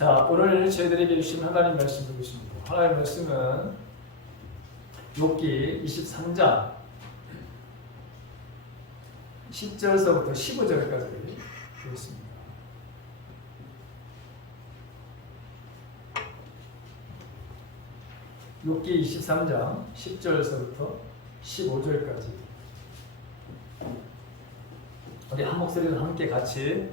자, 오늘 저희들에게 주신 하나님 말씀 보겠습니다. 하나님 말씀은 욥기 23장 10절서부터 15절까지 되겠습니다. 욥기 23장 10절서부터 15절까지 우리 한 목소리로 함께 같이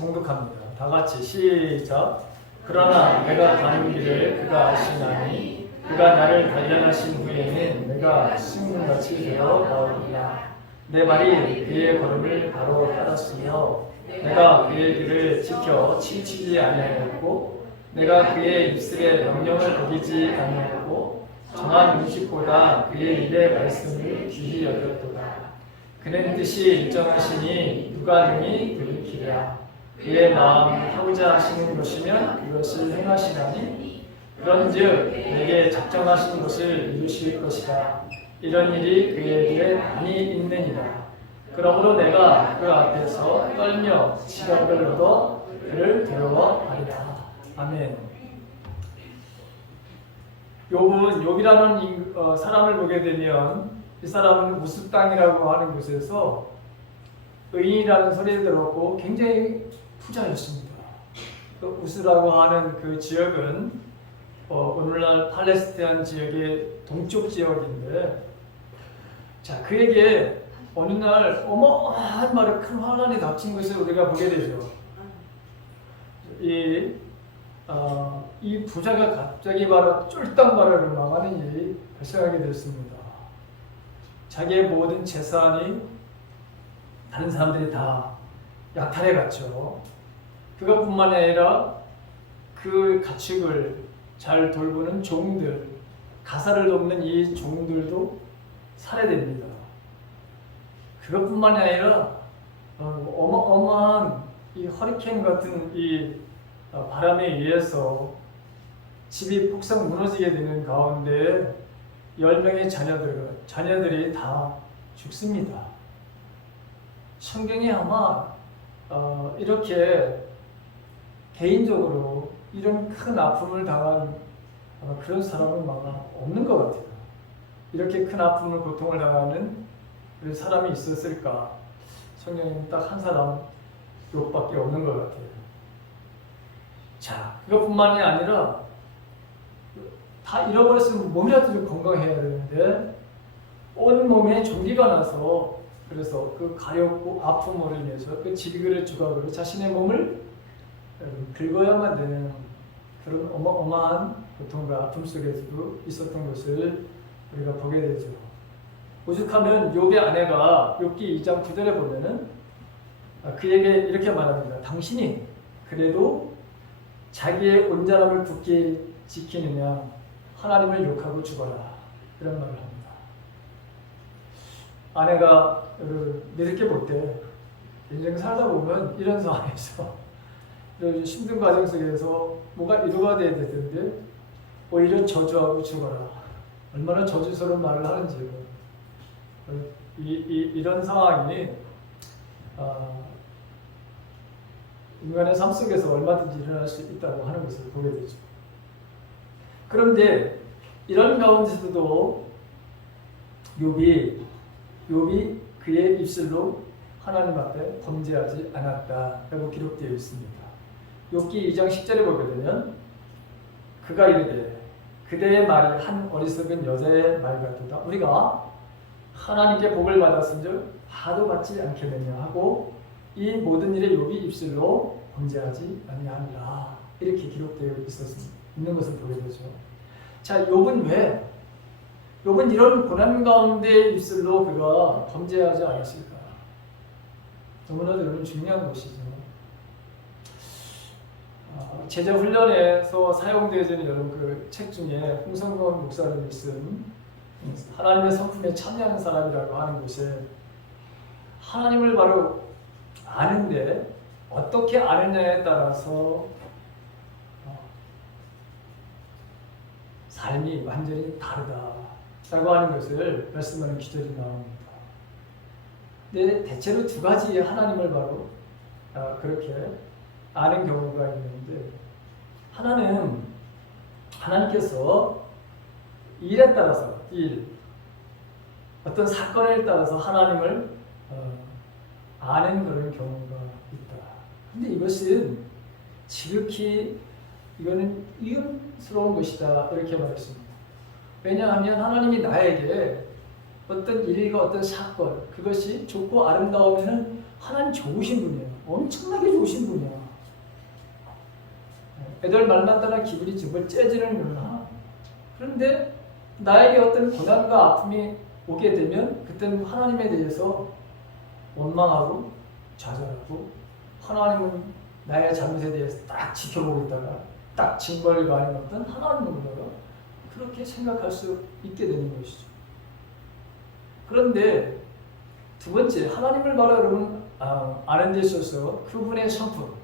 봉독합니다. 다 같이 시작. 그러나 내가 가는 길을 그가 아시나니 그가 나를 단련하신 후에는 내가 승문같이 되어 나오리라. 내 발이 그의 걸음을 바로 따랐으며 내가 그의 길을 지켜 치우치지 아니하였고 내가 그의 입술의 명령을 어기지 아니하였고 정한 음식보다 그의 입의 말씀을 귀히 여겼도다. 그는 뜻이 일정하시니 누가 능히 돌이키랴. 그의 마음 하고자 하시는 것이면 그것을 행하시나니 그런즉 내게 작정하신 것을 이루실 것이다. 이런 일이 그에게 많이 있느니라. 그러므로 내가 그 앞에서 떨며 지갑을 얻어 그를 데려가리라. 아멘. 욥이라는 사람을 보게 되면 이 사람은 우스 땅이라고 하는 곳에서 의인이라는 소리를 들었고 굉장히 부자였습니다. 그 우스라고 하는 그 지역은 오늘날 팔레스타인 지역의 동쪽 지역인데, 자, 그에게 어느 날 어마어마한 말에 큰 환란이 닥친 것을 우리가 보게 되죠. 이 부자가 갑자기 바로 쫄딱 말하고 망하는 일이 발생하게 됐습니다. 자기의 모든 재산이 다른 사람들이 다 약탈해 갔죠. 그것뿐만 아니라 그 가축을 잘 돌보는 종들, 가사를 돕는 이 종들도 살해됩니다. 그것뿐만 아니라 어마어마한 이 허리케인 같은 이 바람에 의해서 집이 폭삭 무너지게 되는 가운데 10명의 자녀들이 다 죽습니다. 성경이 아마 이렇게 개인적으로 이런 큰 아픔을 당한 그런 사람은 아마 없는 것 같아요. 이렇게 큰 아픔을 고통을 당하는 그런 사람이 있었을까? 성경에는 딱 한 사람 욥밖에 없는 것 같아요. 자, 그것뿐만이 아니라 다 잃어버렸으면 몸이라도 좀 건강해야 되는데 온 몸에 종기가 나서 그래서 그 가렵고 아픔으로 인해서 그 질그릇 조각으로 자신의 몸을 긁어야만 되는 그런 어마어마한 고통과 아픔 속에서도 있었던 것을 우리가 보게 되죠. 오죽하면 욥의 아내가 욥기 2장 9절에 보면은 그에게 이렇게 말합니다. 당신이 그래도 자기의 온전함을 굳게 지키느냐 하나님을 욕하고 죽어라. 이런 말을 합니다. 아내가 믿을게 볼 때 인생 살다 보면 이런 상황에서 이런 힘든 과정 속에서 뭐가 이루어야 되는데 오히려 저주하고 죽어라. 얼마나 저주스러운 말을 하는지 이런 상황이 인간의 삶 속에서 얼마든지 일어날 수 있다고 하는 것을 보게 되죠. 그런데 이런 가운데서도 욥이 그의 입술로 하나님 앞에 범죄하지 않았다라고 기록되어 있습니다. 욥기 2장 10절에 보게 되면 그가 이르되 그대의 말이 한 어리석은 여자의 말 같도다. 우리가 하나님께 복을 받았은즉 하도 받지 않겠느냐 하고 이 모든 일에 욥이 입술로 범죄하지 아니하니라. 이렇게 기록되어 있는 것을 보게 되죠. 자, 욥은 이런 고난 가운데 입술로 그가 범죄하지 않았을까? 너무나도 여러분 중요한 것이죠. 제자 훈련에서 사용되어지는 여러분 그 책 중에 홍성건 목사님이 쓴 하나님의 성품에 참여하는 사람이라고 하는 곳에 하나님을 바로 아는데 어떻게 아느냐에 따라서 삶이 완전히 다르다라고 하는 것을 말씀하는 기절이 나옵니다. 근데 대체로 두 가지의 하나님을 바로 그렇게 아는 경우가 있는데, 하나님께서 일에 따라서 어떤 사건에 따라서 하나님을 아는 그런 경우가 있다. 근데 이것은 지극히 이거는 위험스러운 것이다 이렇게 말했습니다. 왜냐하면 하나님이 나에게 어떤 일과 어떤 사건 그것이 좋고 아름다우면 하나님 좋으신 분이에요. 엄청나게 좋으신 분이야. 애들 말만 따라 기분이 정말 째지는구나. 그런데 나에게 어떤 고난과 아픔이 오게 되면 그때는 하나님에 대해서 원망하고 좌절하고 하나님은 나의 잘못에 대해서 딱 지켜보고 있다가 딱 징벌을 가하는 어떤 하나님으로다가 그렇게 생각할 수 있게 되는 것이죠. 그런데 두 번째, 하나님을 바로 여러분 아는 데 있어서 그분의 성품,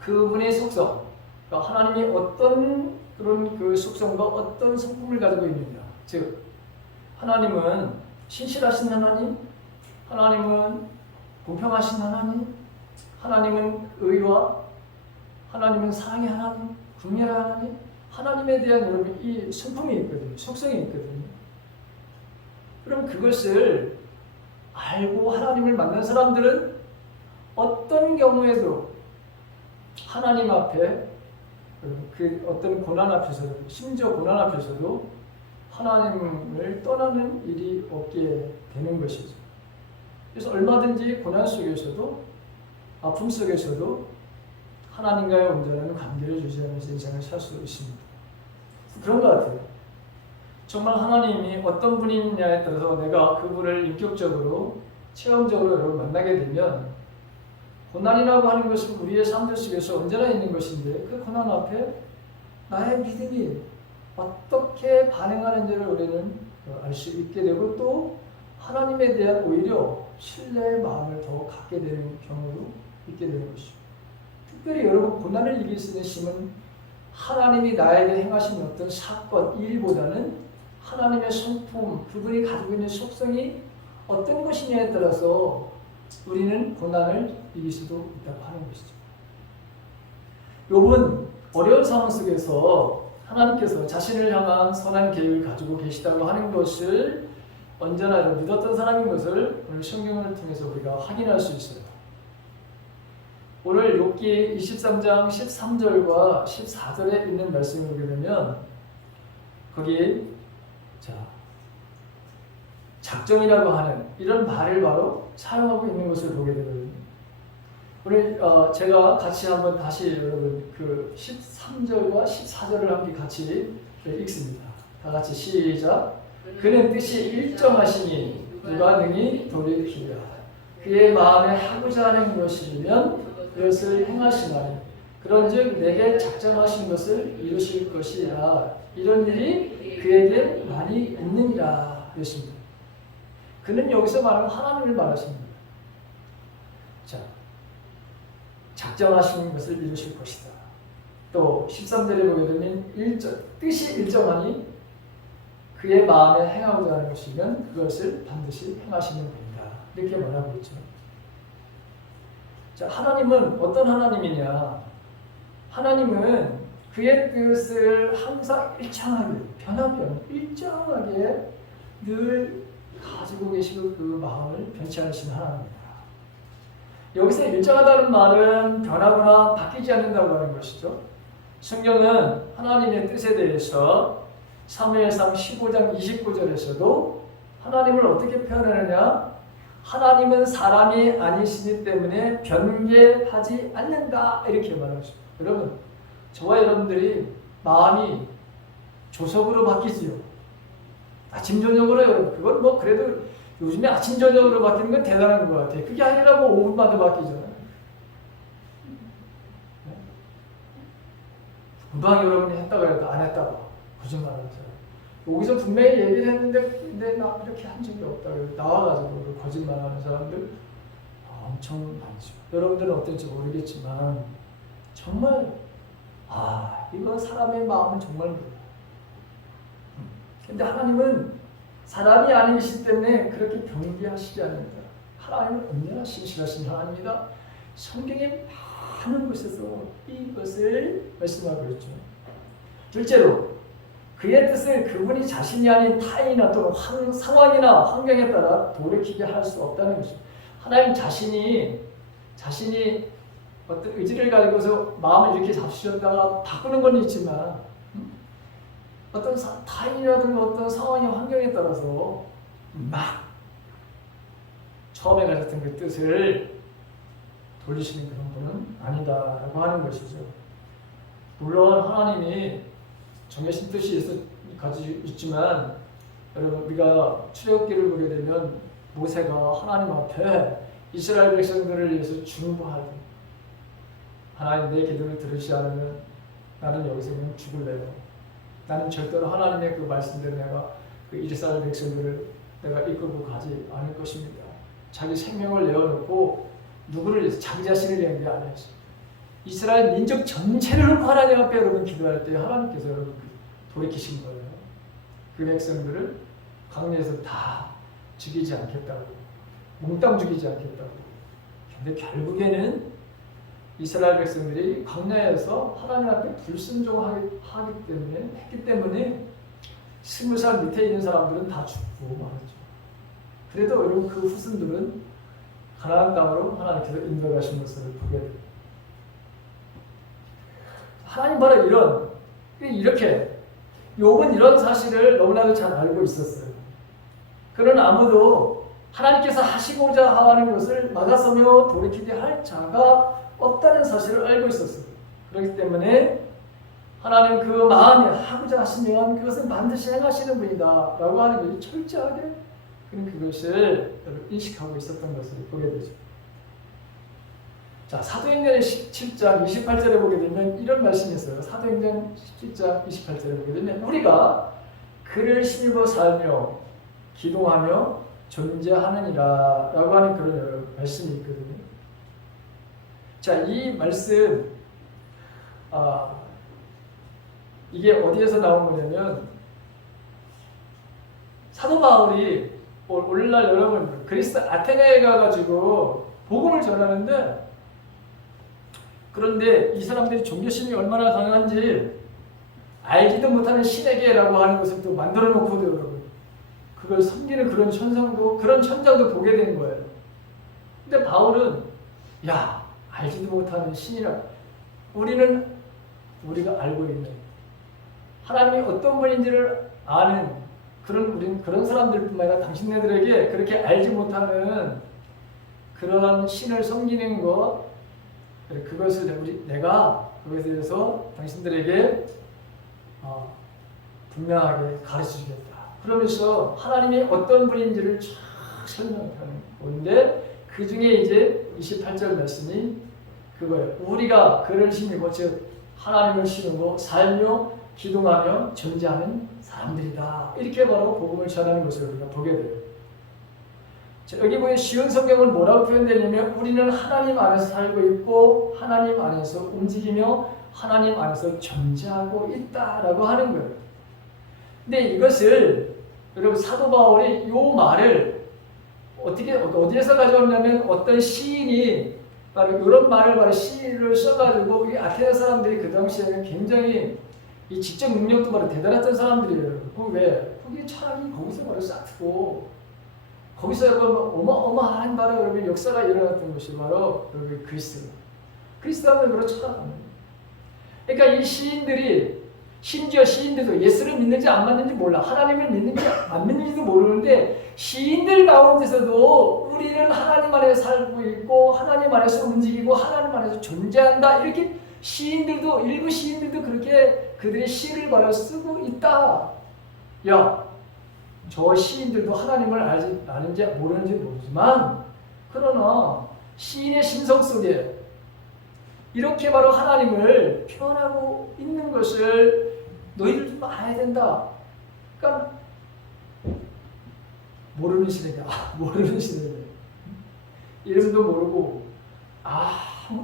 그분의 속성, 그러니까 하나님이 어떤 그런 그 속성과 어떤 성품을 가지고 있느냐. 즉, 하나님은 신실하신 하나님, 하나님은 공평하신 하나님, 하나님은 의와, 하나님은 사랑의 하나님, 긍휼의 하나님, 하나님에 대한 여러분 이 성품이 있거든요. 속성이 있거든요. 그럼 그것을 알고 하나님을 만난 사람들은 어떤 경우에도 하나님 앞에 그 어떤 고난 앞에서도, 심지어 고난 앞에서도 하나님을 떠나는 일이 없게 되는 것이죠. 그래서 얼마든지 고난 속에서도 아픔 속에서도 하나님과의 온전한 관계를 유지하면서 인생을 살 수 있습니다. 그런 것 같아요. 정말 하나님이 어떤 분이냐에 따라서 내가 그분을 인격적으로 체험적으로 여러분 만나게 되면 고난이라고 하는 것은 우리의 삶들 속에서 언제나 있는 것인데 그 고난 앞에 나의 믿음이 어떻게 반응하는지를 우리는 알 수 있게 되고 또 하나님에 대한 오히려 신뢰의 마음을 더 갖게 되는 경우도 있게 되는 것이죠. 특별히 여러분 고난을 이길 수 있는 힘은 하나님이 나에게 행하신 어떤 사건, 일보다는 하나님의 성품, 그분이 가지고 있는 속성이 어떤 것이냐에 따라서 우리는 고난을 이길 수도 있다고 하는 것이죠. 욥은 어려운 상황 속에서 하나님께서 자신을 향한 선한 계획을 가지고 계시다고 하는 것을 언제나 믿었던 사람인 것을 오늘 성경을 통해서 우리가 확인할 수 있어요. 오늘 욥기 23장 13절과 14절에 있는 말씀을 보게 되면 거기 작정이라고 하는 이런 말을 바로 사용하고 있는 것을 보게 되거든요. 오늘 제가 같이 한번 다시 여러분 그 13절과 14절을 함께 같이 읽습니다. 다 같이 시작. 그는 뜻이 일정하시니 누가 능히 돌이키랴. 그의 마음에 하고자 하는 것이면 그것을 행하시나니 그런즉 내게 작정하신 것을 이루실 것이라. 이런 일이 그에게 많이 있느니라. 그랬습니다. 그는 여기서 말하는 하나님을 말하십니다. 자, 작정하신 것을 이루실 것이다. 또 13절에 보게 되면 뜻이 일정하니 그의 마음에 행하고자 하는 것이면 그것을 반드시 행하시는 분이다. 이렇게 말하고 있죠. 자, 하나님은 어떤 하나님이냐? 하나님은 그의 뜻을 항상 일정하게, 일정하게 늘 가지고 계시고 그 마음을 변치 않으신 하나님입니다. 여기서 일정하다는 말은 변하거나 바뀌지 않는다고 하는 것이죠. 성경은 하나님의 뜻에 대해서 사무엘상 15장 29절에서도 하나님을 어떻게 표현하느냐? 하나님은 사람이 아니시기 때문에 변개하지 않는다 이렇게 말하십니다. 여러분, 저와 여러분들이 마음이 조석으로 바뀌지요. 아침 저녁으로 여러분, 그건 뭐 그래도 요즘에 아침 저녁으로 바뀌는 건 대단한 것 같아요. 그게 아니라 뭐 5분마다 바뀌잖아요. 금방 여러분이 했다고 해도 안 했다고 거짓말하면서 여기서 분명히 얘기를 했는데 근데 나 이렇게 한 적이 없다고 나와가지고 거짓말하는 사람들 엄청 많죠. 여러분들은 어떨지 모르겠지만 정말 이건 사람의 마음은 정말 몰라요. 근데 하나님은 사람이 아니시기 때문에 그렇게 경계하시지 않는다. 하나님은 언제나 신실하신 하나님이다. 성경의 많은 곳에서 이것을 말씀하고 있죠. 둘째로 그의 뜻을 그분이 자신이 아닌 타인이나 또는 상황이나 환경에 따라 돌이키게 할 수 없다는 것입니다. 하나님 자신이 어떤 의지를 가지고서 마음을 이렇게 잡수셨다가 바꾸는 건 있지만 어떤 타인이라든가 어떤 상황의 환경에 따라서 막 처음에 가졌던 그 뜻을 돌리시는 그런 분은 아니다라고 하는 것이죠. 물론 하나님이 정해진 뜻이 가지고 있지만 여러분 우리가 출애굽기를 보게 되면 모세가 하나님 앞에 이스라엘 백성들을 위해서 중보할 때 하나님 내 기도를 들으시지 않으면 나는 여기서 그냥 죽을래요. 나는 절대로 하나님의 그 말씀대로 내가 그 이스라엘 백성들을 내가 이끌고 가지 않을 것입니다. 자기 생명을 내어놓고 누구를 위해서 자기 자신을 위한 게 아니었어요. 이스라엘 민족 전체를 놓고 하나님 앞에 여러분 기도할 때 하나님께서 여러분 돌이키신 거예요. 그 백성들을 광야에서 다 죽이지 않겠다고, 몽땅 죽이지 않겠다고. 근데 결국에는 이스라엘 백성들이 광야에서 하나님 앞에 불순종했기 때문에 20살 밑에 있는 사람들은 다 죽고 말았죠. 그래도 여러분 그 후손들은 가나안 땅으로 하나님께서 인도하신 것을 보게 됩니다. 하나님 바로 이렇게 욥은 이런 사실을 너무나도 잘 알고 있었어요. 그러나 아무도 하나님께서 하시고자 하는 것을 막아서며 돌이키게 할 자가 없다는 사실을 알고 있었어요. 그렇기 때문에 하나님 그 마음에 하고자 하시면 그것은 반드시 행하시는 분이다 라고 하는 것이 철저하게 그것을 인식하고 있었던 것을 보게 되죠. 자, 사도행전 17장 28절에 보게 되면 이런 말씀이 있어요. 사도행전 17장 28절에 보게 되면 우리가 그를 힘입어 살며 기도하며 존재하느니라 라고 하는 그런 말씀이 있거든요. 자, 이 말씀 이게 어디에서 나온 거냐면 사도 바울이 오늘날 여러분 그리스 아테네에 가가지고 복음을 전하는데 그런데 이 사람들이 종교심이 얼마나 강한지 알지도 못하는 신에게라고 하는 것을 또 만들어 놓고도 여러분 그걸 섬기는 그런 천장도 보게 된 거예요. 근데 바울은 야 알지도 못하는 신이라 우리가 알고 있는 하나님이 어떤 분인지를 아는 우리는 그런 사람들뿐만 아니라 당신네들에게 그렇게 알지 못하는 그런 신을 섬기는 것 그것을 내가 그것에 대해서 당신들에게 분명하게 가르쳐주겠다. 그러면서 하나님이 어떤 분인지를 쫙 설명하는 건데 그 중에 이제 28절 말씀이 그거예요. 우리가 그를 신이고 즉 하나님을 신으고 살며 기도하며 존재하는 사람들이다. 이렇게 바로 복음을 전하는 것을 우리가 보게 돼요. 자, 여기 보면 쉬운 성경은 뭐라고 표현되냐면 우리는 하나님 안에서 살고 있고 하나님 안에서 움직이며 하나님 안에서 존재하고 있다라고 하는 거예요. 근데 이것을 여러분 사도 바울이 이 말을 어디에서 가져왔냐면 어떤 시인이 바로 이런 말을 바로 시를 써가지고 이 아테네 사람들이 그 당시에는 굉장히 이 지적 능력도 바로 대단했던 사람들이에요. 왜? 거기 차라리 거기서 바로 쌓고 거기서 어마어마한 바로 여러분 역사가 일어났던 것이 바로 여러분 그리스 사람들로 찾아갑니다. 그러니까 이 시인들이 심지어 시인들도 예수를 믿는지 안 믿는지 몰라. 하나님을 믿는지 안 믿는지도 모르는데 시인들 가운데서도 우리는 하나님 안에서 살고 있고 하나님 안에서 움직이고 하나님 안에서 존재한다. 이렇게 일부 시인들도 그렇게 그들의 시를 바로 쓰고 있다. 야, 저 시인들도 하나님을 아는지 모르는지 모르지만 그러나 시인의 심성 속에 이렇게 바로 하나님을 표현하고 있는 것을 너희들 좀 알아야 된다. 그러니까 모르는 신에게 이름도 모르고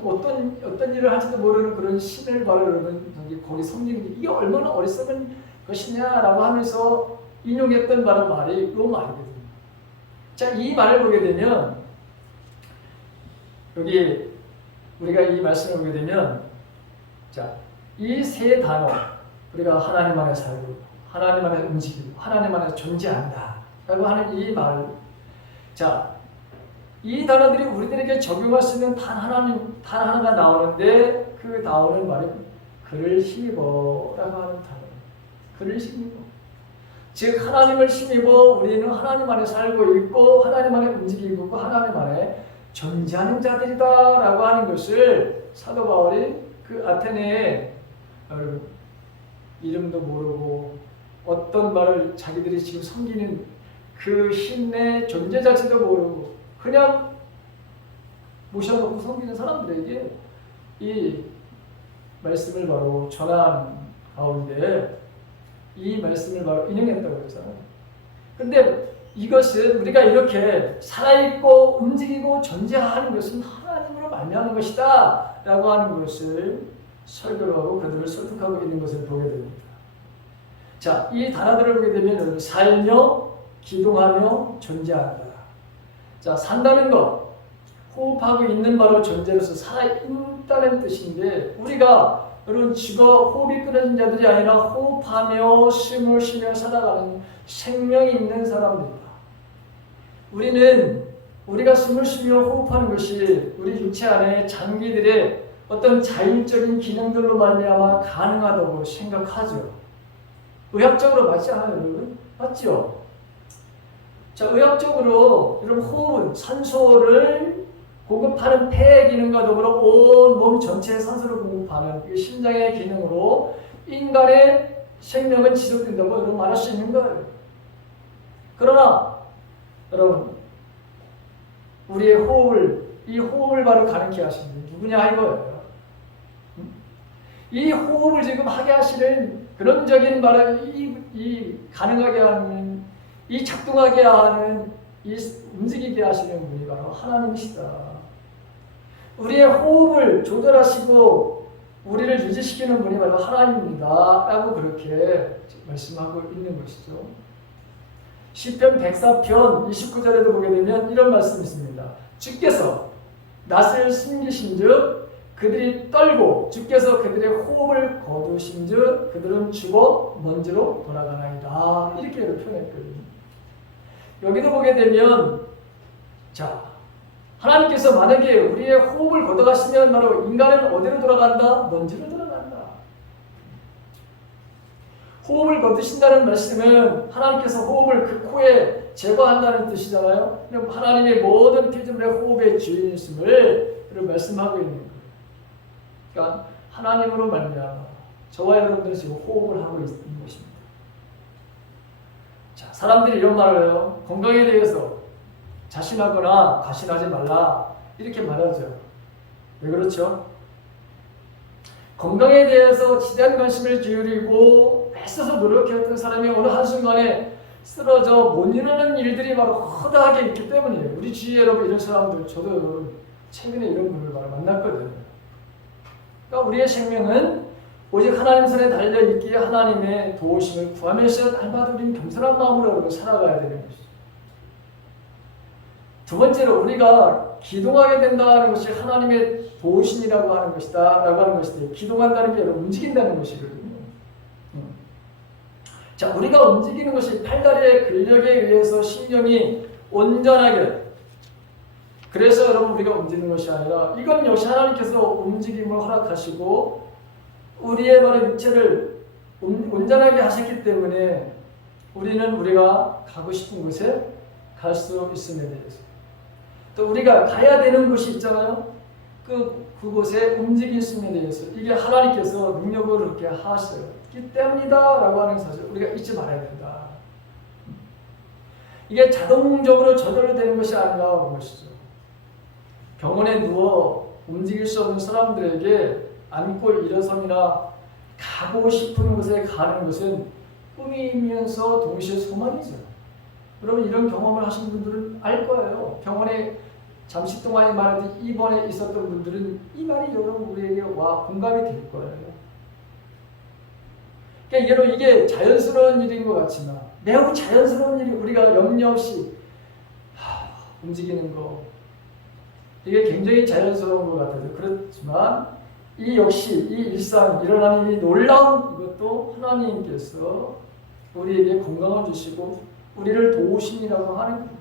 어떤 일을 할지도 모르는 그런 신을 바로 여러분 거기 섬기는 게 이게 얼마나 어리석은 것이냐라고 하면서 인용했던 바로 말이 이 말이거든요. 자, 이 말을 보게 되면 여기 우리가 이 말씀을 보게 되면 자, 이 세 단어 우리가 하나님 안에 살고 하나님 안에 움직이고 하나님 안에 존재한다 라고 하는 이 말, 자, 이 단어들이 우리들에게 적용할 수 있는 단 하나가 나오는데 그 나오는 말이 그를 힘입어 라고 하는 단어. 그를 힘입어. 즉 하나님을 힘입어 우리는 하나님 안에 살고 있고 하나님 안에 움직이고 있고 하나님 안에 존재하는 자들이다 라고 하는 것을 사도 바울이 그 아테네에 이름도 모르고 어떤 말을 자기들이 지금 섬기는 그 신의 존재 자체도 모르고 그냥 모셔놓고 섬기는 사람들에게 이 말씀을 바로 전한 가운데 이 말씀을 바로 인용했다고 했잖아요. 근데 이것은 우리가 이렇게 살아있고 움직이고 존재하는 것은 하나님으로 말미암은 것이다 라고 하는 것을 설교를 하고 그들을 설득하고 있는 것을 보게 됩니다. 자, 이 단어들을 보게 되면 살며 기동하며 존재한다. 자, 산다는 것, 호흡하고 있는 바로 존재로서 살아있다는 뜻인데 우리가 여러분 죽어 호흡이 끊어진 자들이 아니라 호흡하며 숨을 쉬며 살아가는 생명이 있는 사람들이다. 우리가 숨을 쉬며 호흡하는 것이 우리 육체 안에 장기들의 어떤 자율적인 기능들로 말미암아 가능하다고 생각하죠. 의학적으로 맞지 않아요, 여러분? 맞죠? 자, 의학적으로 여러분 호흡은 산소를 공급하는 폐의 기능과 더불어 온 몸 전체에 산소를 공급하는 이 심장의 기능으로 인간의 생명은 지속된다고 여러분 말할 수 있는 거예요. 그러나 여러분 우리의 이 호흡을 바로 가능케 하시는 분 누구냐 이거예요. 이 호흡을 지금 하게 하시는 근원적인 말은 이 가능하게 하는 이 작동하게 하는 이 움직이게 하시는 분이 바로 하나님이시다. 우리의 호흡을 조절하시고 우리를 유지시키는 분이 바로 하나님입니다 라고 그렇게 말씀하고 있는 것이죠. 시편 104편 29절에도 보게 되면 이런 말씀이 있습니다. 주께서 낯을 숨기신즉 그들이 떨고 주께서 그들의 호흡을 거두신즉 그들은 죽어 먼지로 돌아가나이다. 이렇게 표현했거든요. 여기도 보게 되면 자, 하나님께서 만약에 우리의 호흡을 걷어가시면 바로 인간은 어디로 돌아간다? 먼지로 돌아간다. 호흡을 거두신다는 말씀은 하나님께서 호흡을 그 코에 제거한다는 뜻이잖아요. 하나님의 모든 피조물의 호흡의 주인이심을 말씀하고 있는 거예요. 그러니까 하나님으로 말미암아 저와 여러분들은 지금 호흡을 하고 있는 것입니다. 자, 사람들이 이런 말을 해요. 건강에 대해서 자신하거나 과신하지 말라 이렇게 말하죠. 왜 그렇죠? 건강에 대해서 지대한 관심을 기울이고 애써서 노력했던 사람이 어느 한순간에 쓰러져 못 일어나는 일들이 바로 허다하게 있기 때문이에요. 우리 주위에 여러분 이런 사람들, 저도 최근에 이런 분을 만났거든요. 그러니까 우리의 생명은 오직 하나님 손에 달려있기에 하나님의 도우심을 구하면서 날마다 우리는 겸손한 마음으로 살아가야 되는 것이죠. 두 번째로 우리가 기동하게 된다는 것이 하나님의 도우심이라고 하는 것이다 라고 하는 것인데 기동한다는 게 움직인다는 것이거든요. 자, 우리가 움직이는 것이 팔다리의 근력에 의해서 신경이 온전하게 그래서 여러분 우리가 움직이는 것이 아니라 이건 역시 하나님께서 움직임을 허락하시고 우리의 바로 육체를 온전하게 하셨기 때문에 우리는 우리가 가고 싶은 곳에 갈 수 있음에 대해서 또 우리가 가야 되는 곳이 있잖아요. 그곳에 움직임에 대해서 이게 하나님께서 능력을 그렇게 하셨기 때문이다 라고 하는 사실 우리가 잊지 말아야 된다. 이게 자동적으로 저절로 되는 것이 아니라 하는 것이죠. 병원에 누워 움직일 수 없는 사람들에게 앉고 일어서거나 가고 싶은 곳에 가는 것은 꿈이면서 동시에 소망이죠. 여러분 이런 경험을 하신 분들은 알 거예요. 병원에 잠시 동안에 말하듯 입원에 있었던 분들은 이 말이 여러분 우리에게 공감이 될 거예요. 그러니까 여러분 이게 자연스러운 일인 것 같지만 매우 자연스러운 일이 우리가 염려 없이 움직이는 거 이게 굉장히 자연스러운 것 같아서 그렇지만 이 역시 이 일상 일어나는 이 놀라운 이것도 하나님께서 우리에게 건강을 주시고 우리를 도우심이라고 하는 겁니다.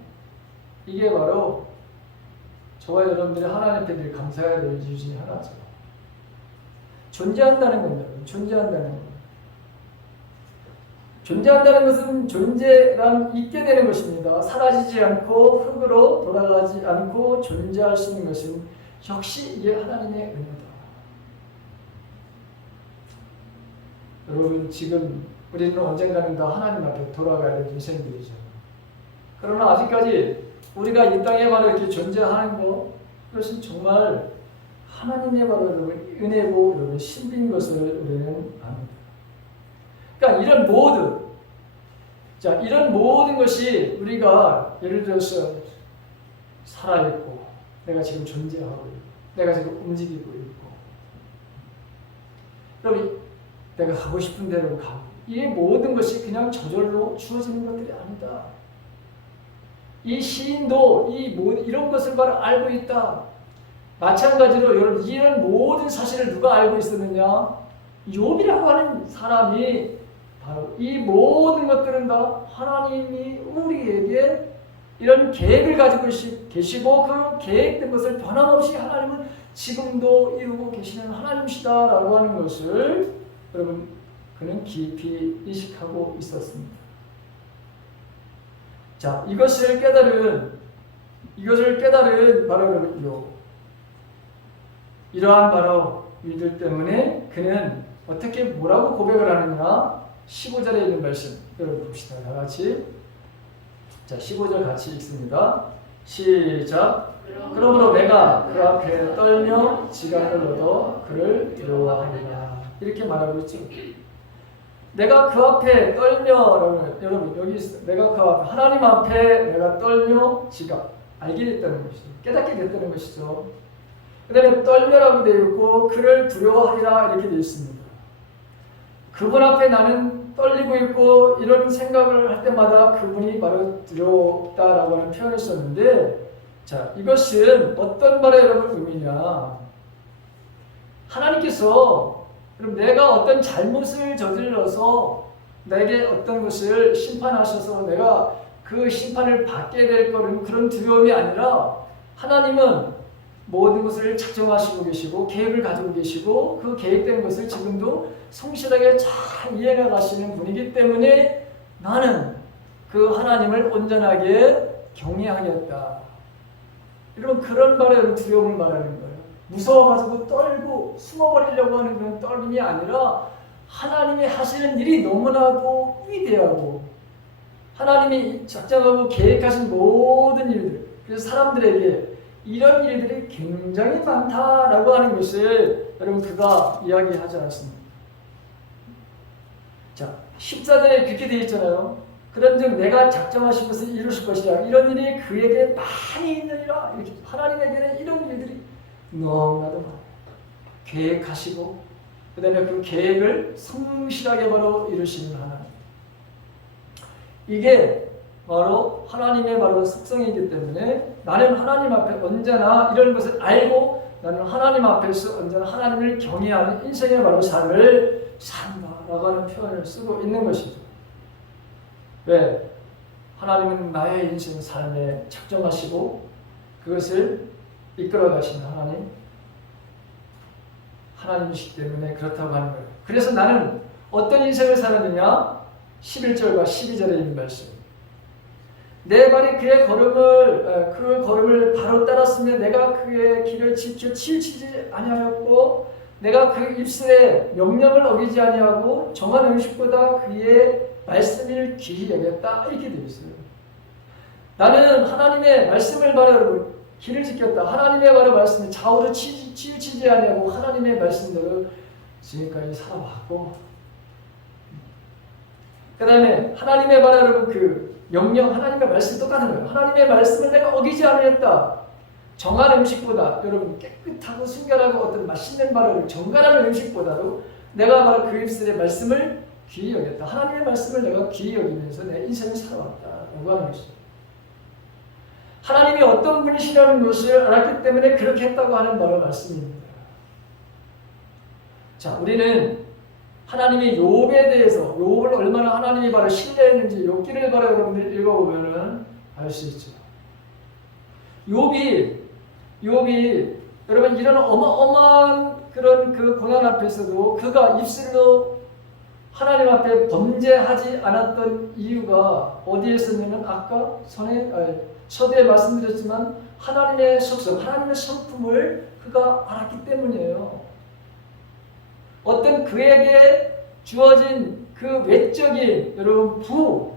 이게 바로 저와 여러분들이 하나님 앞에 늘 감사해야 될 이유 중에 하나죠. 존재한다는 겁니다. 존재한다는 겁니다. 존재한다는 것은 존재란 있게 되는 것입니다. 사라지지 않고 흙으로 돌아가지 않고 존재할 수 있는 것은 역시 이게 하나님의 은혜다. 여러분 지금 우리는 언젠가는 다 하나님 앞에 돌아가야 될 인생들이죠. 그러나 아직까지 우리가 이 땅에 바로 이렇게 존재하는 것 그것은 정말 하나님의 바로 은혜고 신비인 것을 우리는 압니다. 그러니까 이런 모든 것이 우리가 예를 들어서 살아있고 내가 지금 존재하고 있고 내가 지금 움직이고 있고 그럼 내가 가고 싶은 대로 가고 이 모든 것이 그냥 저절로 주어지는 것들이 아니다. 이 시인도 이런 것을 바로 알고 있다. 마찬가지로 여러분 이런 모든 사실을 누가 알고 있었느냐? 욥이라고 하는 사람이 바로 이 모든 것들은 다 하나님이 우리에게 이런 계획을 가지고 계시고 그 계획된 것을 변함없이 하나님은 지금도 이루고 계시는 하나님이시다라고 하는 것을 여러분 그는 깊이 인식하고 있었습니다. 자, 이것을 깨달은 바로 이러한 바로 이들 때문에 그는 어떻게 뭐라고 고백을 하느냐? 15절에 있는 말씀 여러분 봅시다. 다 같이. 자, 15절 같이 읽습니다. 시작. 그러므로 내가 그 앞에 떨며 지각을 얻어 그를 두려워하리라. 이렇게 말하고 있죠. 내가 그 앞에 떨며 여러분 여기 내가 그 앞에 하나님 앞에 내가 떨며 지각 알게 됐다는 것이죠. 깨닫게 됐다는 것이죠. 그 다음에 떨며라고 되어 있고 그를 두려워하리라 이렇게 되어 있습니다. 그분 앞에 나는 떨리고 있고 이런 생각을 할 때마다 그분이 바로 두렵다라고 하는 표현을 썼는데 자 이것은 어떤 말의 여러분 의미냐 하나님께서 그럼 내가 어떤 잘못을 저질러서 내게 어떤 것을 심판하셔서 내가 그 심판을 받게 될 거는 그런 두려움이 아니라 하나님은 모든 것을 작정하시고 계시고 계획을 가지고 계시고 그 계획된 것을 지금도 성실하게 잘 이해해 가시는 분이기 때문에 나는 그 하나님을 온전하게 경외하겠다. 여러분 그런 말에 두려움을 말하는 거예요. 무서워가지고 떨고 숨어버리려고 하는 그런 떨림이 아니라 하나님이 하시는 일이 너무나도 위대하고 하나님이 작정하고 계획하신 모든 일들 그래서 사람들에게 이런 일들이 굉장히 많다라고 하는 것을 여러분 그가 이야기하지 않았습니다. 자 14절에 그렇게 되어 있잖아요. 그런즉 내가 작정하신 것을 이루실 것이라 이런 일이 그에게 많이 있느니라 이렇게 하나님에게는 이런 일들이 너무나도 많아요. 계획하시고 그 다음에 그 계획을 성실하게 바로 이루시는 하나님 이게 바로 하나님의 바로 속성이기 때문에 나는 하나님 앞에 언제나 이런 것을 알고 나는 하나님 앞에서 언제나 하나님을 경외하는 인생의 바로 삶을 산다라고 하는 표현을 쓰고 있는 것이죠. 왜? 하나님은 나의 인생 삶에 작정하시고 그것을 이끌어 가시는 하나님이시기 때문에 그렇다고 하는 거예요. 그래서 나는 어떤 인생을 살았느냐? 11절과 12절에 있는 말씀. 내 발이 그의 걸음을 바로 따랐으며 내가 그의 길을 지켜 치우치지 아니하였고 내가 그 입술에 명령을 어기지 아니하고 정한 음식보다 그의 말씀을 귀히 여겼다 이렇게 되어 있어요. 나는 하나님의 말씀을 바로 길을 지켰다. 하나님의 바로 말씀을 좌우로 치우치지 아니하고 하나님의 말씀대로 지금까지 살아왔고 그 다음에 하나님의 바로 그 명령 하나님의 말씀이 똑같은 거예요. 하나님의 말씀을 내가 어기지 아니했다. 정한 음식보다 여러분 깨끗하고 순결하고 어떤 맛있는 바로 정갈한 음식보다도 내가 바로 그 입술의 말씀을 귀히 여겼다. 하나님의 말씀을 내가 귀히 여기면서 내 인생을 살아왔다라고 하는 것이죠. 하나님이 어떤 분이시라는 것을 알았기 때문에 그렇게 했다고 하는 바로 말씀입니다. 자, 우리는 하나님이 욥에 대해서 욥을 얼마나 하나님이 바로 신뢰했는지 욥기를 바로 여러분들이 읽어보면은 알 수 있죠. 욥이 여러분 이런 어마어마한 그런 그 고난 앞에서도 그가 입술로 하나님 앞에 범죄하지 않았던 이유가 어디에 있었냐면 아까 서두에 말씀드렸지만 하나님의 속성, 하나님의 성품을 그가 알았기 때문이에요. 어떤 그에게 주어진 그 외적인 여러분 부,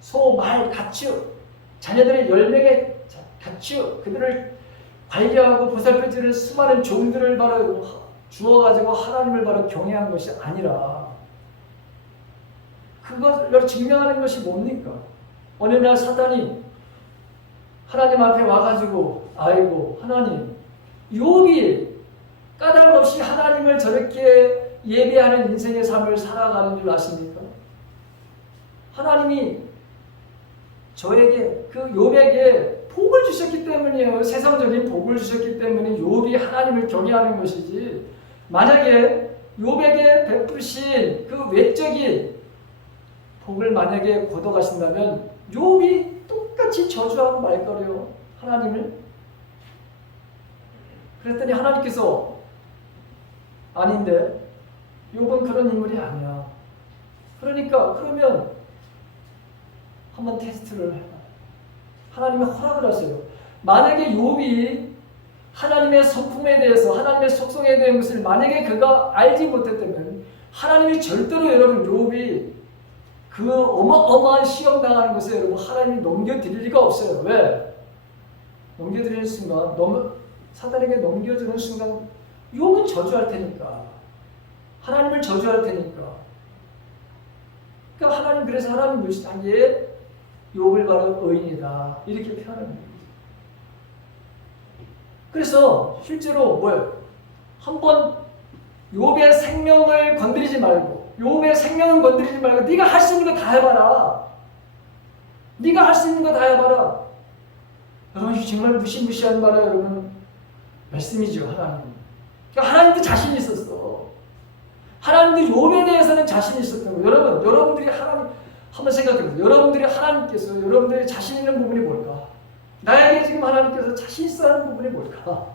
소, 말, 가축, 자녀들의 10명의 가축, 그들을 관리하고 보살펴주는 수많은 종들을 바로 주어가지고 하나님을 바로 경외한 것이 아니라 그것을 증명하는 것이 뭡니까? 어느 날 사단이 하나님 앞에 와가지고 아이고 하나님 욥이 까닭 없이 하나님을 저렇게 예배하는 인생의 삶을 살아가는 줄 아십니까? 하나님이 저에게 그 욥에게 복을 주셨기 때문이에요. 세상적인 복을 주셨기 때문에 욥이 하나님을 경외하는 것이지 만약에 욥에게 베푸신 그 외적인 복을 만약에 거둬가신다면 욥이 똑같이 저주하고 말 거래요. 하나님을. 그랬더니 하나님께서 아닌데 욥은 그런 인물이 아니야. 그러니까 그러면 한번 테스트를 해봐. 하나님이 허락을 하세요. 만약에 욥이 하나님의 성품에 대해서 하나님의 속성에 대한 것을 만약에 그가 알지 못했다면 하나님이 절대로 여러분 욥이 그 어마어마한 시험 당하는 것을 여러분 하나님이 넘겨드릴 리가 없어요. 왜? 넘겨드리는 순간 사단에게 넘겨주는 순간 욥은 저주할 테니까 하나님을 저주할 테니까 그러니까 하나님 그래서 하나님 무시하기에 욥을 바로 의인이다 이렇게 표현합니다. 그래서 실제로 뭐예요? 한번 욥의 생명을 건드리지 말고 욥의 생명을 건드리지 말고 네가 할 수 있는 거 다 해봐라. 네가 할 수 있는 거 다 해봐라. 여러분 정말 무시무시한 말이에요. 여러분 말씀이죠. 하나님. 그러니까 하나님도 자신이 있었어. 하나님도 욥에 대해서는 자신이 있었던 거예요. 여러분들이 하나님 한번 생각해보세요. 여러분들이 하나님께서 여러분들이 자신 있는 부분이 뭘까? 나에게 지금 하나님께서 자신 있어 하는 부분이 뭘까?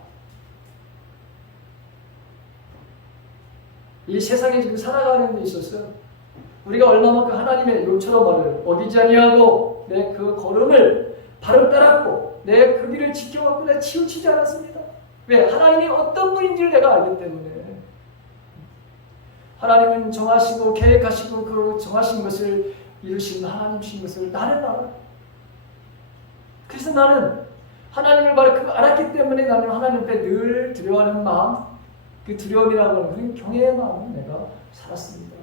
이 세상에 지금 살아가는 데 있어서 우리가 얼마만큼 하나님의 욥처럼 말을 어기지 아니하고 내 그 걸음을 바로 따랐고 내 그 길을 지켜왔고 내가 치우치지 않았습니다. 왜? 하나님이 어떤 분인지를 내가 알기 때문에 하나님은 정하시고 계획하시고 그 정하신 것을 이루신 하나님이신 것을 나는 알아. 그래서 나는 하나님을 바로 그거 알았기 때문에 나는 하나님 앞에 늘 두려워하는 마음 그 두려움이라고 하는 그런 경외의 마음으로 내가 살았습니다.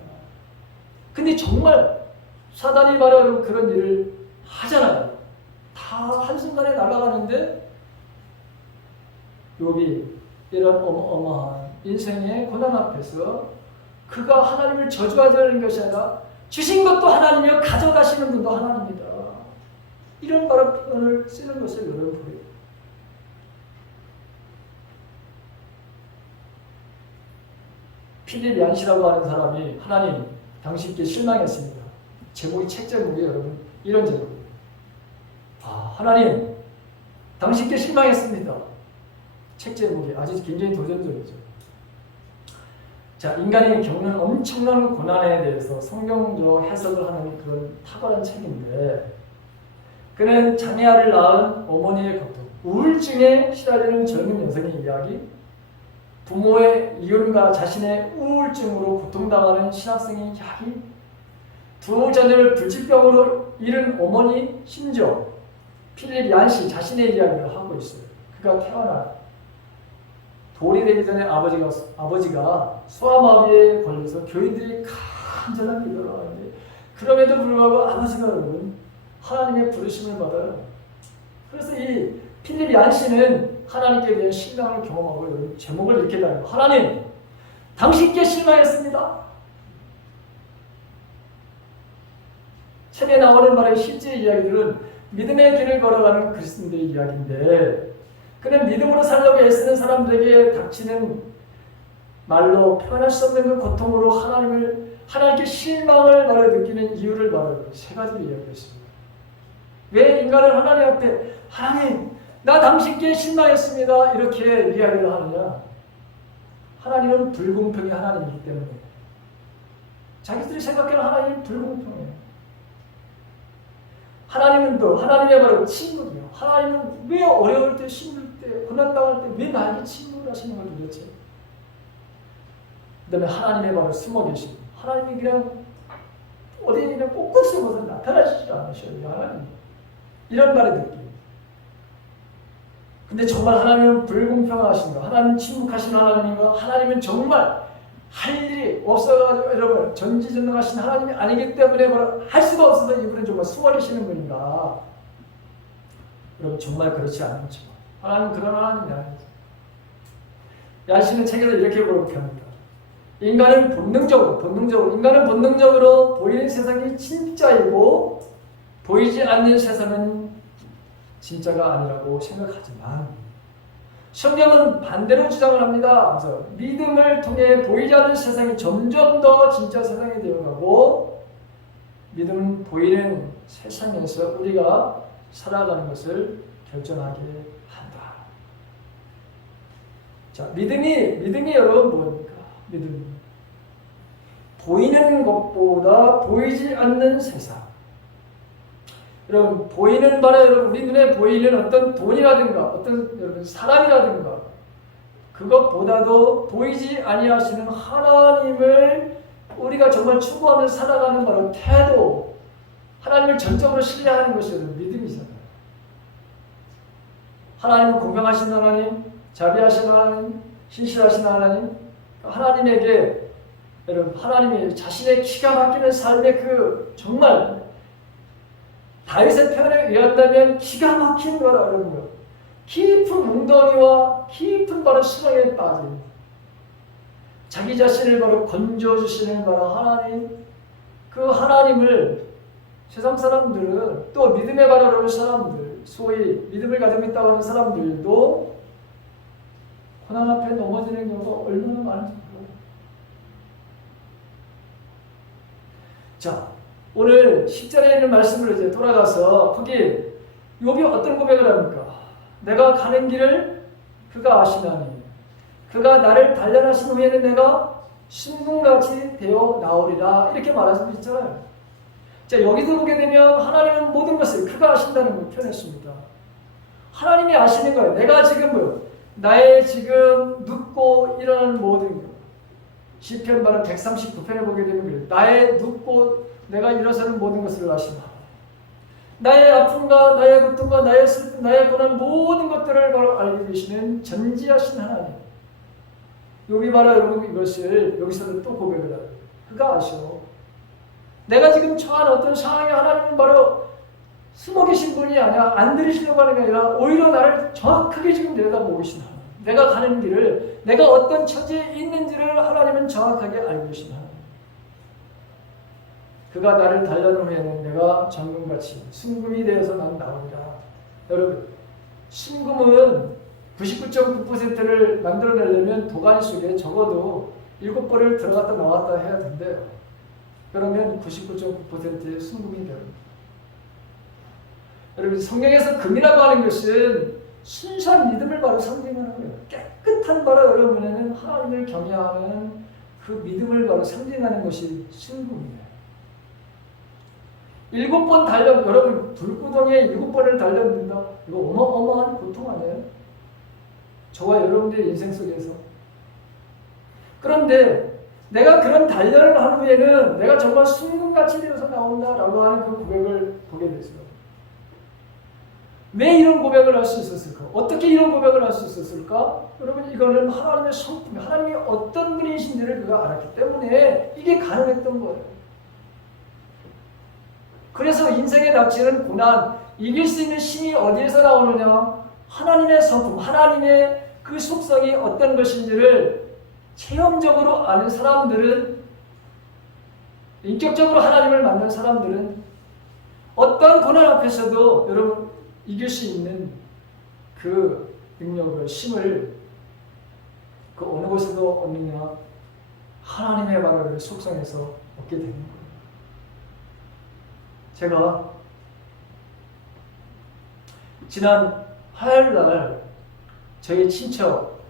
근데 정말 사단이 바로 그런 일을 하잖아요. 다 한순간에 날아가는데 욥이 이런 어마어마한 인생의 고난 앞에서 그가 하나님을 저주하자는 것이 아니라 주신 것도 하나님이요 가져가시는 분도 하나님이다. 이런 바로 표현을 쓰는 것을 여러분 보여요. 필립 얀시라고 하는 사람이 하나님 당신께 실망했습니다. 제목이 책 제목이 여러분 이런 제목이에요. 하나님 당신께 실망했습니다. 책 제목이 아주 굉장히 도전적이죠. 자, 인간이 겪는 엄청난 고난에 대해서 성경적 해석을 하는 그런 탁월한 책인데 그는 장애아를 낳은 어머니의 고통, 우울증에 시달리는 젊은 여성의 이야기, 부모의 이혼과 자신의 우울증으로 고통당하는 신학생의 이야기, 두 자녀를 불치병으로 잃은 어머니 심정, 필립 얀시 자신의 이야기를 하고 있어요. 그가 태어나 돌이 되기 전에 아버지가 소아마비에 걸려서 교인들이 간절한 기도를 하는데 그럼에도 불구하고 아버지가 여러분 하나님의 부르심을 받아요. 그래서 이 필립 얀시는 하나님께 대한 신앙을 경험하고 여러분 제목을 이렇게 달아요. 하나님, 당신께 실망했습니다. 책에 나오는 말의 실제 이야기들은 믿음의 길을 걸어가는 그리스도인들의 이야기인데, 그는 믿음으로 살려고 애쓰는 사람들에게 닥치는 말로 표현할 수 없는 그 고통으로 하나님께 실망을 느끼는 이유를 세 가지로 이야기했습니다. 왜 인간은 하나님 앞에 하나님, 나 당신께 실망했습니다, 이렇게 이야기를 하느냐? 하나님은 불공평의 하나님이기 때문에. 자기들이 생각하는 하나님은 불공평해요. 하나님은 하나님의 바로 친구예요. 하나님은 왜 어려울 때, 힘들 때, 고난당할 때 왜 나에게 친구를 하시는 걸 도대체? 그 다음에 하나님의 바로 숨어 계시고, 하나님이 그냥 어디에 그냥 꼿꼿이 벗어 나타나시지 않으셔요. 하나님. 이런 말의 느낌. 근데 정말 하나님은 불공평하신가? 하나님은 침묵하신 하나님인가? 하나님은 정말 할 일이 없어가지고 여러분 전지전능하신 하나님이 아니기 때문에 할 수가 없어서 이분은 정말 숨어 계시는 분인가? 여러분 정말 그렇지 않죠. 하나님은 그런 하나님이 아니죠. 야신은 책에서 이렇게 고백합니다. 인간은 본능적으로 보이는 세상이 진짜이고 보이지 않는 세상은 진짜가 아니라고 생각하지만 성경은 반대로 주장을 합니다. 그래서 믿음을 통해 보이지 않는 세상이 점점 더 진짜 세상이 되어가고 믿음은 보이는 세상에서 우리가 살아가는 것을 결정하게 한다. 자, 믿음이 여러분 뭡니까? 믿음. 보이는 것보다 보이지 않는 세상. 여러분 보이는 바로 여러분 우리 눈에 보이는 어떤 돈이라든가 어떤 여러분 사람이라든가 그것보다도 보이지 아니하시는 하나님을 우리가 정말 추구하며 살아가는 바로 태도, 하나님을 전적으로 신뢰하는 것이 여러분 믿음이잖아요. 하나님은 공평하신 하나님, 자비하신 하나님, 신실하신 하나님, 하나님에게 여러분 하나님이 자신의 기가 막히는 삶의 그 정말 다윗의 표현에 의한다면 기가 막힌 거라 그러는 거예요. 깊은 웅덩이와 깊은 바로 수렁에 빠진 자기 자신을 바로 건져주시는 바로 하나님, 그 하나님을 세상 사람들은 또 믿음의 바라는 사람들, 소위 믿음을 가지고 있다고 하는 사람들도 고난 앞에 넘어지는 경우가 얼마나 많은지 몰라요. 자, 오늘 10절에 있는 말씀을 이제 돌아가서 거기 욥이 어떤 고백을 합니까? 내가 가는 길을 그가 아시나니 그가 나를 단련하신 후에는 내가 신궁같이 되어 나오리라, 이렇게 말하고 있잖아요. 자, 여기도 보게 되면 하나님은 모든 것을 그가 아신다는 걸 표현했습니다. 하나님이 아시는 거예요. 내가 지금 나의 지금 눕고 일어나는 모든 것. 시편 바로 139편에 보게 되면 그래요. 나의 눕고 내가 일어서는 모든 것을 아시나. 나의 아픔과 나의 고통과 나의 슬픔, 나의 고난 모든 것들을 바로 알고 계시는 전지하신 하나님. 여기 바로 여러분 이것을 여기서는 또 고백을 하요. 그가 아셔. 내가 지금 처한 어떤 상황에 하나님은 바로 숨어 계신 분이 아니라 안 들으시려고 하는 게 아니라 오히려 나를 정확하게 지금 내다보고 계신 하나님. 내가 가는 길을, 내가 어떤 처지에 있는지를 하나님은 정확하게 알고 계신 하나님. 그가 나를 단련한 후에는 내가 정금같이 순금이 되어서 난 나오리라. 여러분, 순금은 99.9%를 만들어내려면 도가니 속에 적어도 7번을 들어갔다 나왔다 해야 된대요. 그러면 99.9%의 순금이 됩니다. 여러분, 성경에서 금이라고 하는 것은 순수한 믿음을 바로 상징하는 거예요. 깨끗한 바로 여러분에는 하나님을 경외하는 그 믿음을 바로 상징하는 것이 순금이에요. 7번 여러분 불구덩이에 7번을 단련된다. 이거 어마어마한 고통 아니에요? 저와 여러분들의 인생 속에서. 그런데 내가 그런 단련을 한 후에는 내가 정말 순금같이 되어서 나온다라고 하는 그 고백을 보게 됐어요. 왜 이런 고백을 할 수 있었을까? 어떻게 이런 고백을 할 수 있었을까? 여러분, 이거는 하나님의 성품, 하나님이 어떤 분이신지를 그가 알았기 때문에 이게 가능했던 거예요. 그래서 인생에 닥치는 고난, 이길 수 있는 힘이 어디에서 나오느냐? 하나님의 성품, 하나님의 그 속성이 어떤 것인지를 체험적으로 아는 사람들은, 인격적으로 하나님을 만난 사람들은 어떠한 고난 앞에서도 여러분 이길 수 있는 그 능력을, 힘을 그 어느 곳에도 없느냐? 하나님의 말을 속성에서 얻게 되는 거예요. 제가 지난 화요일 날 저희 친척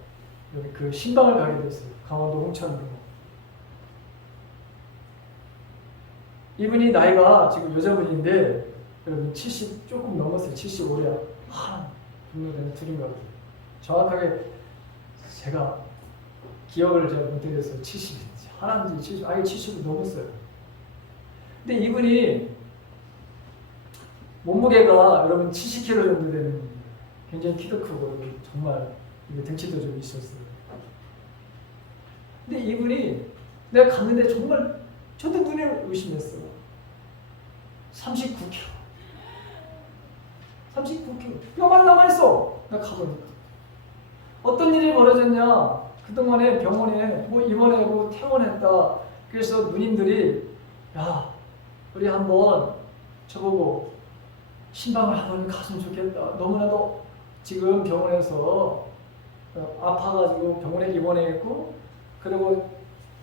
그 신방을 가게 됐어요. 강원도 홍천으로. 이분이 나이가 지금 여자분인데 여러분 70 조금 넘었어요. 75야. 한 분노되는 둘인 것 같아요. 정확하게 제가 기억을 잘 못해서 70, 하나인지 70, 아예 70을 넘었어요. 근데 이분이 몸무게가 여러분 70kg 정도 되는 분이에요. 굉장히 키도 크고 정말 등치도 좀 있었어요. 근데 이분이 내가 갔는데 정말 저도 눈에 의심했어요. 39kg. 39kg. 뼈만 남아있어. 내가 가보니까. 어떤 일이 벌어졌냐. 그동안에 병원에 뭐 입원하고 퇴원했다. 그래서 누님들이 야 우리 한번 저보고 신방을 한번 갔으면 좋겠다. 너무나도 지금 병원에서 아파가지고 병원에 입원했고 그리고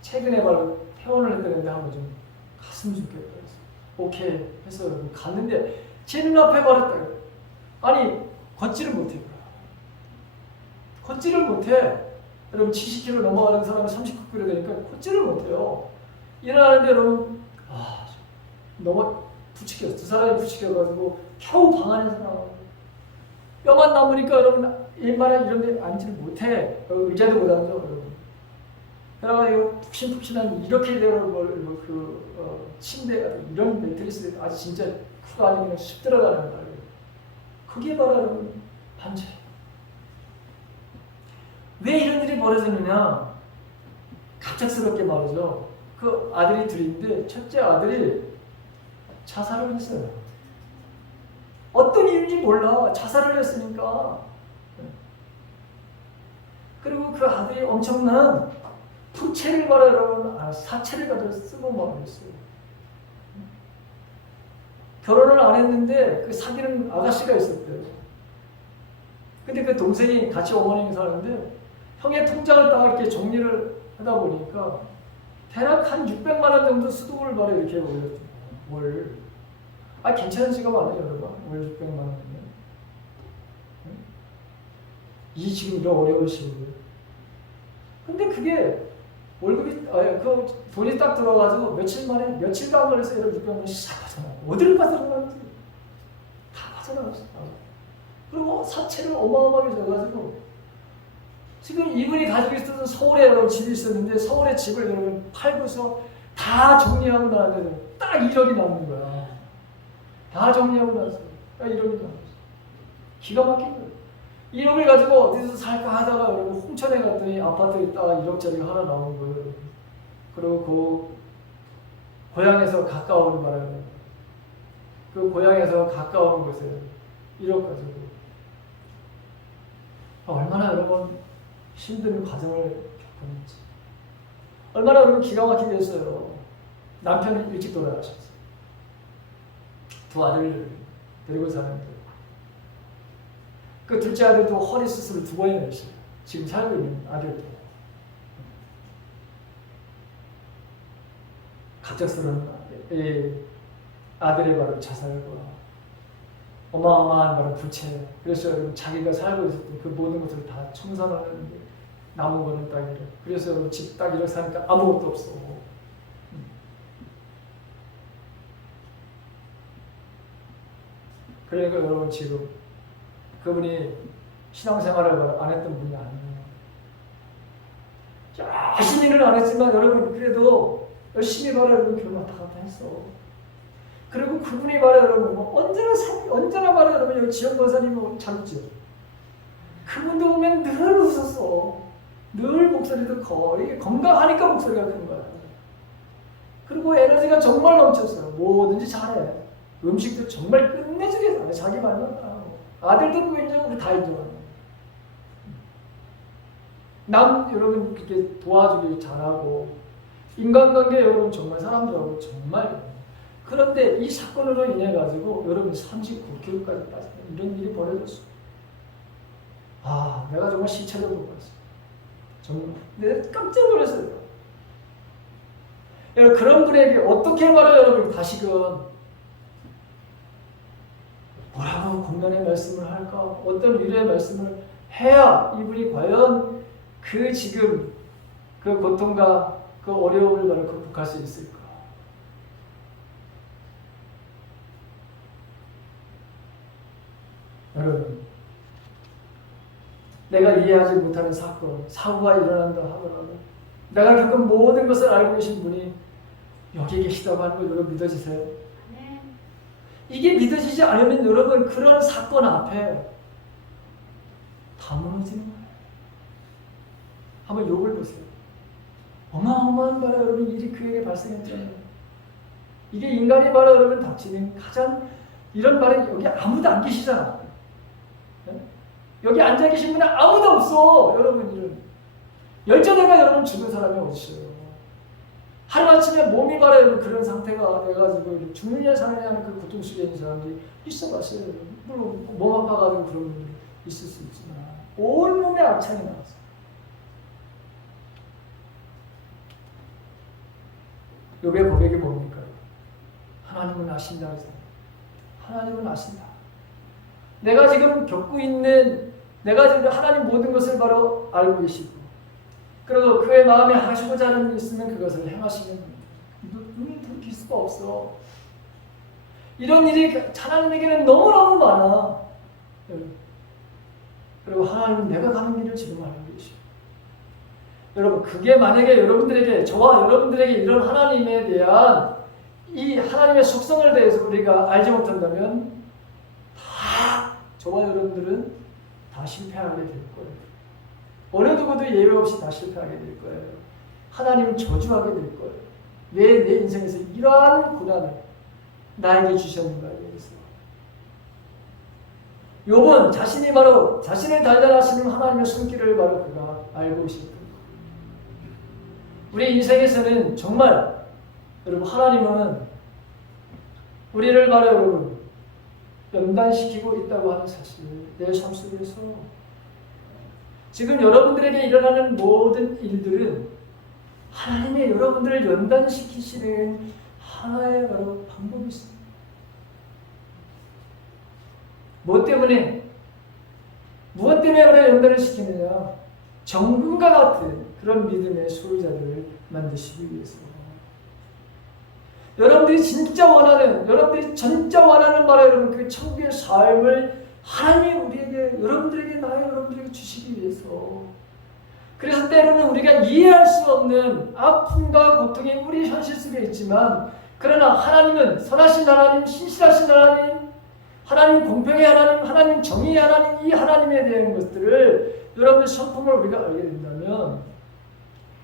최근에 바로 퇴원을 했다는데 한번 좀 갔으면 좋겠다. 그래서 오케이 해서 갔는데 제 눈앞에 말했다. 아니 걷지를 못해. 걷지를 못해. 여러분 70kg 넘어가는 사람이 39kg 되니까 걷지를 못해요. 일어나는데 여러분 너무 부추겼어. 두 사람이 부추겨가지고 겨우 방 안에서 나와요. 뼈만 남으니까 여러분 일만에 이런 데 앉지를 못해. 의자도 못 앉아 여러분. 그래가지고 푹신푹신한 이렇게 되는 걸 침대 이런 매트리스 아주 진짜 쿠가 아니면 쑥 들어가는 거예요. 그게 바로 여러분 반죄. 왜 이런 일이 벌어졌느냐? 갑작스럽게 말이죠. 그 아들이 둘인데 첫째 아들이 자살을 했어요. 어떤 이유인지 몰라. 자살을 했으니까. 그리고 그 아들이 엄청난 부채를 받아서 사채를 가져 쓰고 말했어요. 결혼을 안 했는데 그 사귀는 아가씨가 있었대요. 근데 그 동생이 같이 어머님이 사는데 형의 통장을 딱 이렇게 정리를 하다 보니까 대략 한 600만 원 정도 수도를 바로 이렇게 올렸죠. 월. 괜찮은 지갑 아니에요, 여러분? 월 600만 원이면. 이 지금 이런 어려운 시기에. 근데 그게 월급이, 그 돈이 딱 들어가지고 며칠 만에, 며칠간 걸려서 이런 600만 원씩 싹 빠져나가요. 어디를 빠져나가는지 다 빠져나갔어요. 그리고 사채를 어마어마하게 져가지고 지금 이분이 가지고 있었던 서울에 여러분 집이 있었는데 서울에 집을 여러분 팔고서 다 정리하고 나는데 딱 1억이 남는 거야. 다 정리하고 나서 딱 1억이 남았어. 기가 막힌 거예요. 1억을 가지고 어디서 살까 하다가 여러분 홍천에 갔더니 아파트에 딱 1억짜리가 하나 나온 거예요. 그리고 그 고향에서 가까운 바람에 그 고향에서 가까운 곳에 1억 가지고 얼마나 여러분 힘든 과정을 겪었는지. 얼마나 여러분 기가 막히게 했어요. 남편이 일찍 돌아가셨어요. 두 아들을 데리고 사는데 그 둘째 아들도 허리 수술을 2번이나 했어요. 지금 살고 있는 아들도. 갑작스러운 아들의 바로 자살과 어마어마한 바로 부채. 그래서 여러분 자기가 살고 있었던 그 모든 것을 다 청산하는데 남은 거는 딱 이래. 그래서 여러분 집 딱 이렇게 사니까 아무것도 없어. 그러니까 여러분 지금 그분이 신앙생활을 안 했던 분이 아니에요. 열심히는 안 했지만 여러분 그래도 열심히 바로 여러분 교회 왔다 갔다 했어. 그리고 그분이 바로 여러분 언제나 바로 여러분 여기 지영 권사님 잘 웃죠. 그분도 보면 늘 웃었어. 늘 목소리도 커. 이게 건강하니까 목소리가 큰 거야. 그리고 에너지가 정말 넘쳤어요. 뭐든지 잘해. 음식도 정말 끝내주게 잘해. 자기 말만 다 하고. 아들도 인정, 우리 다 인정하고. 남 여러분 그렇게 도와주기 잘하고 인간관계 여러분 정말 사람들하고 정말 그런데 이 사건으로 인해 가지고 여러분 39kg까지 빠지는 이런 일이 벌어졌어. 아, 내가 정말 시체를 보고 있어. 정말 내가 깜짝 놀랐어요. 여러분 그런 분에게 어떻게 말해요, 여러분? 다시금 뭐라고 공면의 말씀을 할까? 어떤 위로의 말씀을 해야 이분이 과연 그 지금 그 고통과 그 어려움을 바로 극복할 수 있을까? 여러분, 내가 이해하지 못하는 사건, 사고가 일어난다 하더라도 내가 겪은 모든 것을 알고 계신 분이 여기 계시다고 하는 걸 여러분 믿어지세요? 네. 이게 믿어지지 않으면 여러분 그런 사건 앞에 다 무너지는 거예요. 한번 욕을 보세요. 어마어마한 바로 여러분 일이 그에게 발생했잖아요. 이게 인간이 바로 여러분 닥치는 가장 이런 말에 여기 아무도 안 계시잖아. 네? 여기 앉아 계신 분은 아무도 없어. 여러분 이런 열전해가 여러분 죽은 사람이 어디 있어요? 하루아침에 몸이 바로 여러분 그런 상태가 돼가지고 죽느냐 사느냐는 그 고통 속에 있는 사람들이 있어봤어요. 물론 몸 아파가지고 그런 분들이 있을 수 있지만 온 몸에 악창이 나왔어요. 욥의 고백이 뭡니까? 하나님은 아신다. 하나님은 아신다. 내가 지금 겪고 있는, 내가 지금 하나님 모든 것을 바로 알고 계시고, 그리고 그의 마음에 하시고자 하는 일이 있으면 그것을 행하시는 눈을 돌이킬 수가 없어. 이런 일이 하나님에게는 너무너무 많아. 그리고 하나님은 내가 가는 길을 지금 알고 계시고, 여러분 그게 만약에 여러분들에게, 저와 여러분들에게 이런 하나님에 대한 이 하나님의 속성을 대해서 우리가 알지 못한다면 다 저와 여러분들은 다 실패하게 될 거예요. 어느 누구도 예외 없이 다 실패하게 될 거예요. 하나님은 저주하게 될 거예요. 왜 내 인생에서 이러한 고난을 나에게 주셨는가에 대해서. 욥은 자신이 바로 자신을 단련하시는 하나님의 손길을 바로 그가 알고 있었던 거예요. 우리 인생에서는 정말 여러분 하나님은 우리를 바로 여러분 연단시키고 있다고 하는 사실을 내 삶 속에서 지금 여러분들에게 일어나는 모든 일들은 하나님의 여러분들을 연단시키시는 하나의 바로 방법이 있습니다. 무엇 때문에 바로 연단을 시키느냐? 정금과 같은 그런 믿음의 소유자들을 만드시기 위해서. 여러분들이 진짜 원하는 바로 여러분 그 천국의 삶을 하나님이 우리에게, 여러분들에게 주시기 위해서. 그래서 때로는 우리가 이해할 수 없는 아픔과 고통이 우리 현실 속에 있지만, 그러나 하나님은 선하신 하나님, 신실하신 하나님, 하나님 공평의 하나님, 하나님 정의의 하나님, 이 하나님에 대한 것들을 여러분의 성품을 우리가 알게 된다면,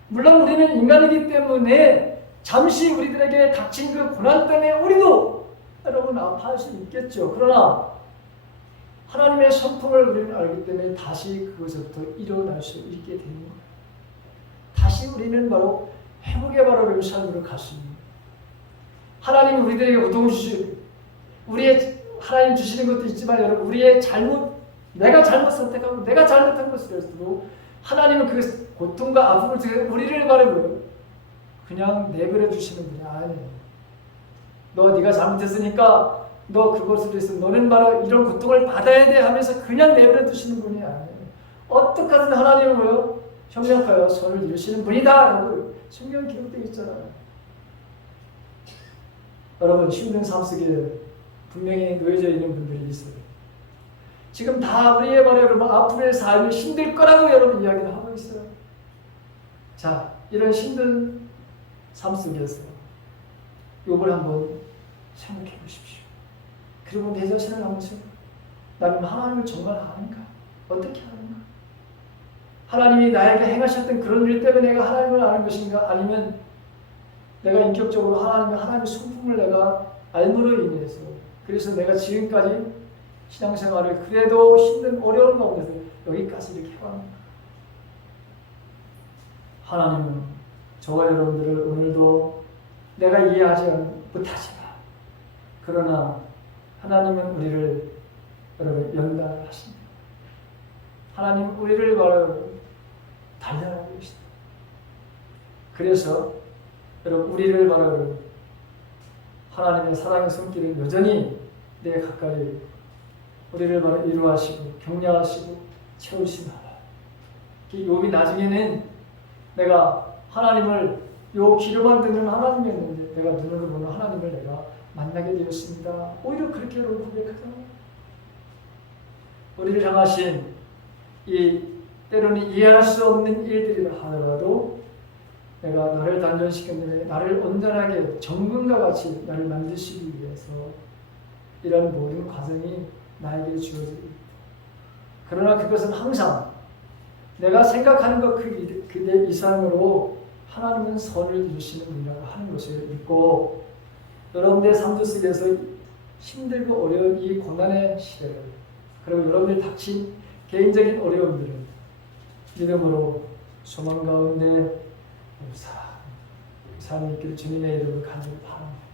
물론 우리는 인간이기 때문에 잠시 우리들에게 닥친 그 고난 때문에 우리도 여러분 아파할 수 있겠죠. 그러나 하나님의 성품을 우리는 알기 때문에 다시 그것부터 일어날 수 있게 되는 거예요. 다시 우리는 바로 회복의 바로 삶으로 갈 수 있는 거예요. 하나님은 우리들에게 고통을 주시고, 하나님 주시는 것도 있지만 여러분 내가 잘못 선택하고 내가 잘못한 것으로도 하나님은 그 고통과 아픔을 통해 우리를 바로 그냥 내버려 주시는 분이 아니에요. 네가 잘못했으니까 너 그것을 위해서 너는 바로 이런 고통을 받아야 돼 하면서 그냥 내버려 두시는 분이 아니에요. 어떻게 하든 하나님은 협력하여 선을 이루시는 분이다 라고 성경에 기록되어 있잖아요. 여러분 힘든 삶 속에 분명히 놓여져 있는 분들이 있어요. 지금 다 우리의 바로 여러분 앞으로의 삶이 힘들 거라고 여러분 이야기를 하고 있어요. 자, 이런 힘든 삶 속에서 욥을 한번 생각해 보십시오. 그리고 내 자신을 하면서 나는 하나님을 정말 아는가? 어떻게 아는가? 하나님이 나에게 행하셨던 그런 일 때문에 내가 하나님을 아는 것인가? 아니면 내가 인격적으로 하나님의 성품을 내가 알므로 인해서, 그래서 내가 지금까지 신앙생활을 그래도 힘든 어려운 가운데서 여기까지 이렇게 해왔는가? 하나님은 저와 여러분들을 오늘도 내가 이해하지 못하지만 그러나 하나님은 우리를 여러분 연단하십니다. 하나님 우리를 바로 단련하고 계십니다. 그래서 여러분 우리를 바로 하나님의 사랑의 손길을 여전히 내 가까이 우리를 바로 위로하시고 격려하시고 채우시는 하나님. 욥이 나중에는 내가 하나님을 요 기로만 듣는 하나님이었는데 내가 눈으로 보는 하나님을 내가 만나게 되었습니다. 오히려 그렇게 여러분 고백하잖아요. 우리를 향하신 이 때로는 이해할 수 없는 일들이라 하더라도 내가 나를 단련시켰는데 나를 온전하게 정금과 같이 나를 만드시기 위해서 이런 모든 과정이 나에게 주어집니다. 그러나 그것은 항상 내가 생각하는 것 그대 이상으로 하나님은 선을 이루시는 분이라고 하는 것을 믿고 여러분의 삶 속에서 힘들고 어려운 이 고난의 시대를 그리고 여러분들 닥친 개인적인 어려움들을 믿음으로 소망 가운데 삶이 있기를 주님의 이름을 간절히 바랍니다.